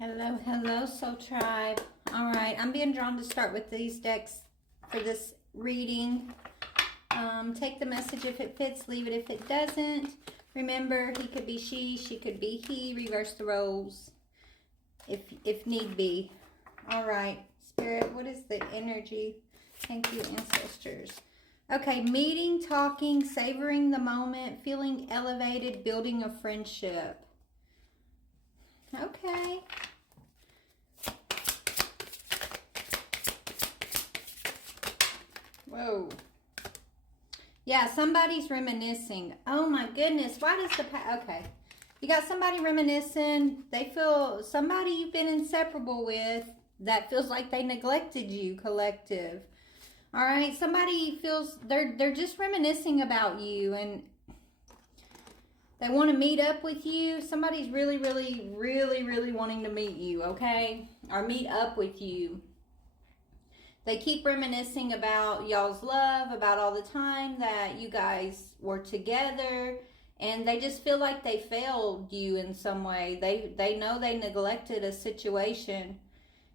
Hello, hello, Soul Tribe. All right, I'm being drawn to start with these decks for this reading. Take the message if it fits, leave it if it doesn't. Remember, he could be she could be he. Reverse the roles if need be. All right, Spirit, what is the energy? Thank you, ancestors. Okay, meeting, talking, savoring the moment, feeling elevated, building a friendship. Okay. Whoa. Yeah, somebody's reminiscing. Oh my goodness. Why does the okay. You got somebody reminiscing. They feel somebody you've been inseparable with that feels like they neglected you, collective. All right, somebody feels they're just reminiscing about you and they want to meet up with you. Somebody's really wanting to meet you, okay? Or meet up with you. They keep reminiscing about y'all's love, about all the time that you guys were together, and they just feel like they failed you in some way. They know they neglected a situation,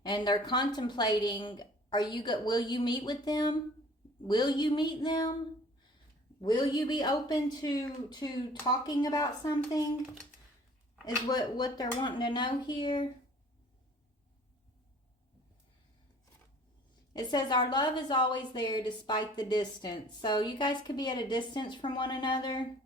and they're contemplating, will you meet with them? Will you meet them? Will you be open to talking about something? Is what they're wanting to know here. It says our love is always there despite the distance. So you guys could be at a distance from one another.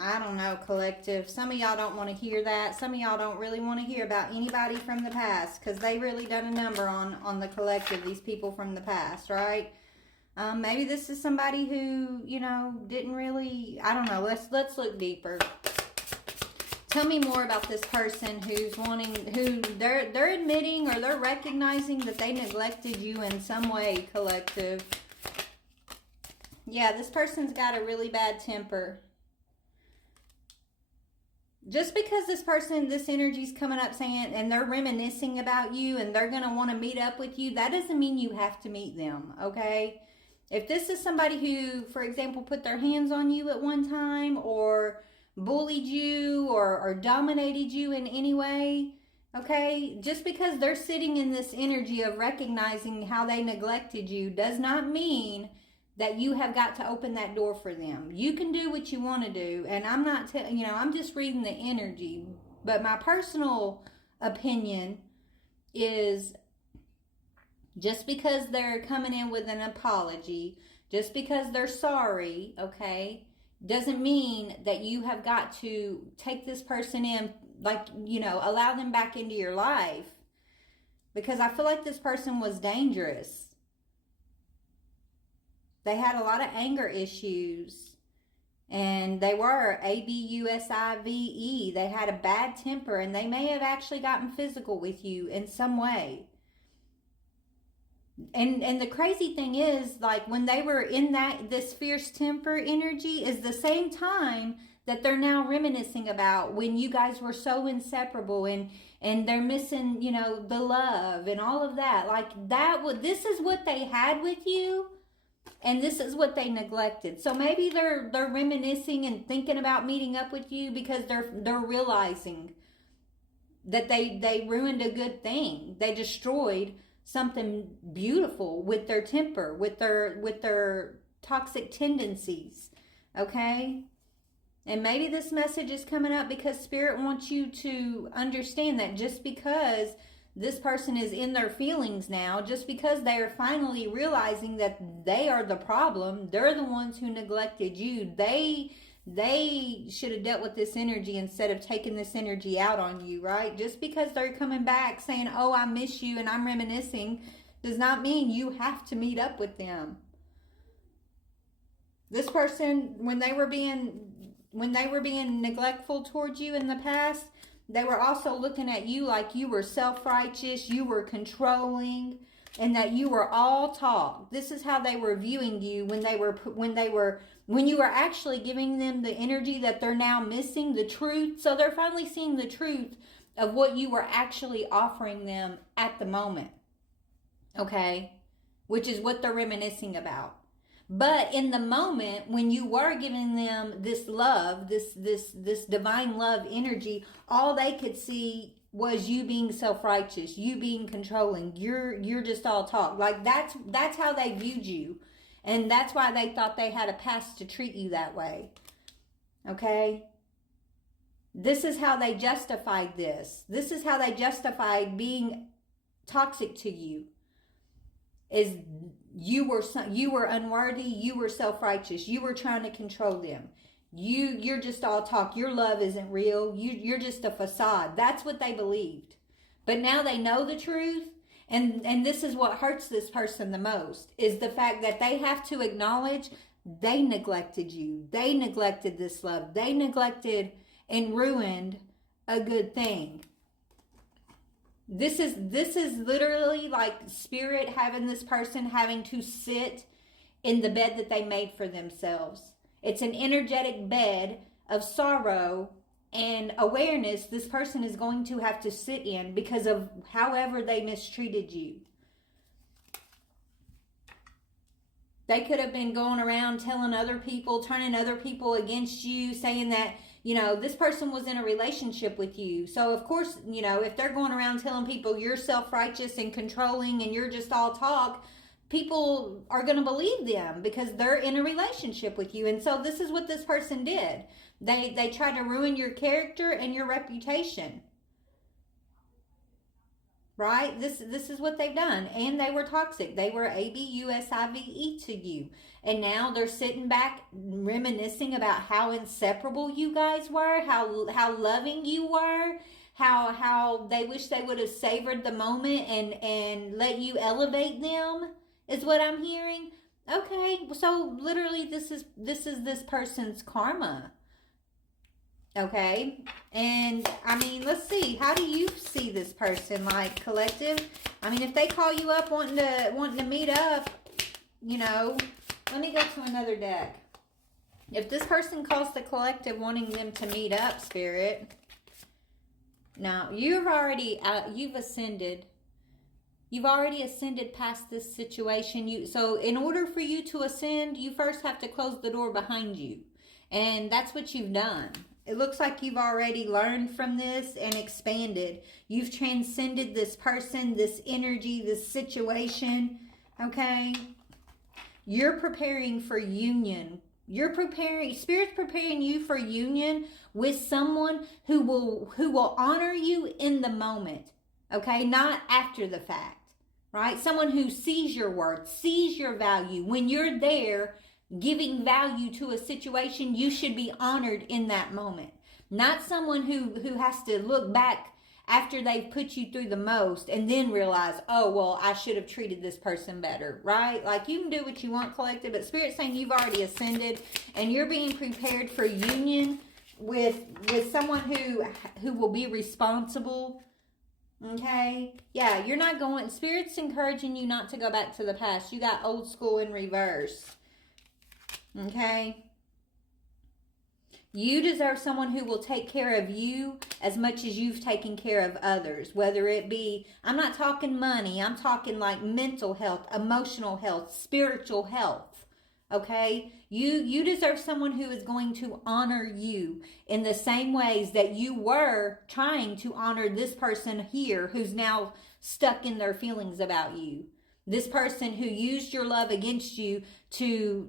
I don't know, collective. Some of y'all don't want to hear that. Some of y'all don't really want to hear about anybody from the past because they really done a number on the collective, these people from the past, right? Maybe this is somebody who, didn't really, I don't know. Let's look deeper. Tell me more about this person who they're admitting or they're recognizing that they neglected you in some way, collective. Yeah, this person's got a really bad temper. Just because this energy's coming up saying, and they're reminiscing about you and they're going to want to meet up with you, that doesn't mean you have to meet them, okay? If this is somebody who, for example, put their hands on you at one time or bullied you or dominated you in any way, okay, just because they're sitting in this energy of recognizing how they neglected you does not mean that you have got to open that door for them. You can do what you want to do, and I'm not I'm just reading the energy, but my personal opinion is just because they're coming in with an apology, just because they're sorry, okay, doesn't mean that you have got to take this person in, allow them back into your life. Because I feel like this person was dangerous. They had a lot of anger issues. And they were abusive. They had a bad temper, and they may have actually gotten physical with you in some way. And the crazy thing is, like, when they were in this fierce temper energy is the same time that they're now reminiscing about when you guys were so inseparable and they're missing, the love and all of that. Like, this is what they had with you, and this is what they neglected. So maybe they're reminiscing and thinking about meeting up with you because they're realizing that they ruined a good thing. They destroyed something beautiful with their temper, with their toxic tendencies, okay? And maybe this message is coming up because Spirit wants you to understand that just because this person is in their feelings now, just because they are finally realizing that they are the problem, they're the ones who neglected you, they should have dealt with this energy instead of taking this energy out on you, right? Just because they're coming back saying, oh, I miss you and I'm reminiscing, does not mean you have to meet up with them. This person, when they were being neglectful towards you in the past, they were also looking at you like you were self-righteous, you were controlling, and that you were all talk. This is how they were viewing you when you were actually giving them the energy that they're now missing, the truth. So they're finally seeing the truth of what you were actually offering them at the moment. Okay? Which is what they're reminiscing about. But in the moment when you were giving them this love, this divine love energy, all they could see was you being self-righteous, you being controlling. You're just all talk. Like that's how they viewed you. And that's why they thought they had a pass to treat you that way. Okay? This is how they justified this. This is how they justified being toxic to you. Is you were unworthy, you were self-righteous, you were trying to control them. You're just all talk. Your love isn't real. You're just a facade. That's what they believed. But now they know the truth. And this is what hurts this person the most, is the fact that they have to acknowledge they neglected you. They neglected this love. They neglected and ruined a good thing. This is literally like spirit having this person having to sit in the bed that they made for themselves. It's an energetic bed of sorrow and awareness this person is going to have to sit in because of however they mistreated you. They could have been going around telling other people, turning other people against you, saying that, you know, this person was in a relationship with you. So, of course, you know, if they're going around telling people you're self-righteous and controlling and you're just all talk, people are going to believe them because they're in a relationship with you. And so this is what this person did. They tried to ruin your character and your reputation. Right? This is what they've done. And they were toxic. They were ABUSIVE to you. And now they're sitting back reminiscing about how inseparable you guys were, how loving you were, how they wish they would have savored the moment and let you elevate them, is what I'm hearing. Okay, so literally this is this person's karma. Okay, and I mean, let's see, how do you see this person, like, collective? I mean, if they call you up wanting to meet up, you know, let me go to another deck. If this person calls the collective wanting them to meet up, Spirit, now you've ascended. You've already ascended past this situation. So in order for you to ascend, you first have to close the door behind you, and that's what you've done. It looks like you've already learned from this and expanded. You've transcended this person, this energy, this situation. Okay? You're preparing for union. Spirit's preparing you for union with someone who will honor you in the moment. Okay? Not after the fact. Right? Someone who sees your worth, sees your value. When you're there, giving value to a situation, you should be honored in that moment. Not someone who has to look back after they've put you through the most and then realize, oh, well, I should have treated this person better, right? Like, you can do what you want, collective, but Spirit's saying you've already ascended and you're being prepared for union with someone who will be responsible. Okay? Yeah, you're not going, Spirit's encouraging you not to go back to the past. You got old school in reverse. Okay? You deserve someone who will take care of you as much as you've taken care of others. Whether it be, I'm not talking money, I'm talking like mental health, emotional health, spiritual health. Okay? You deserve someone who is going to honor you in the same ways that you were trying to honor this person here who's now stuck in their feelings about you. This person who used your love against you to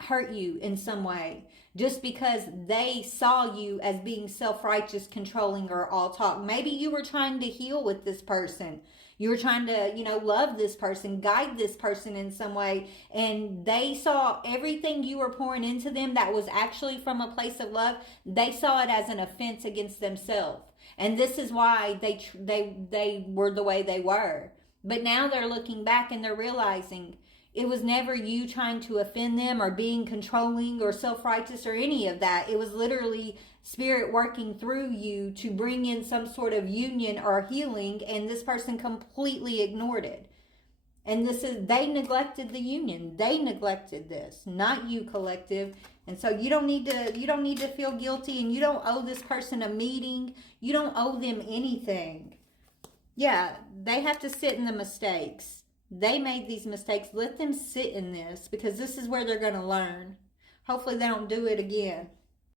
hurt you in some way just because they saw you as being self-righteous, controlling, or all talk. Maybe you were trying to heal with this person. You were trying to, love this person, guide this person in some way, and they saw everything you were pouring into them that was actually from a place of love. They saw it as an offense against themselves, and this is why they were the way they were. But now they're looking back and they're realizing it was never you trying to offend them or being controlling or self-righteous or any of that. It was literally Spirit working through you to bring in some sort of union or healing, and this person completely ignored it. And they neglected the union. They neglected this, not you, collective. And so you don't need to feel guilty, and you don't owe this person a meeting. You don't owe them anything. Yeah, they have to sit in the mistakes. They made these mistakes. Let them sit in this, because this is where they're going to learn. Hopefully they don't do it again.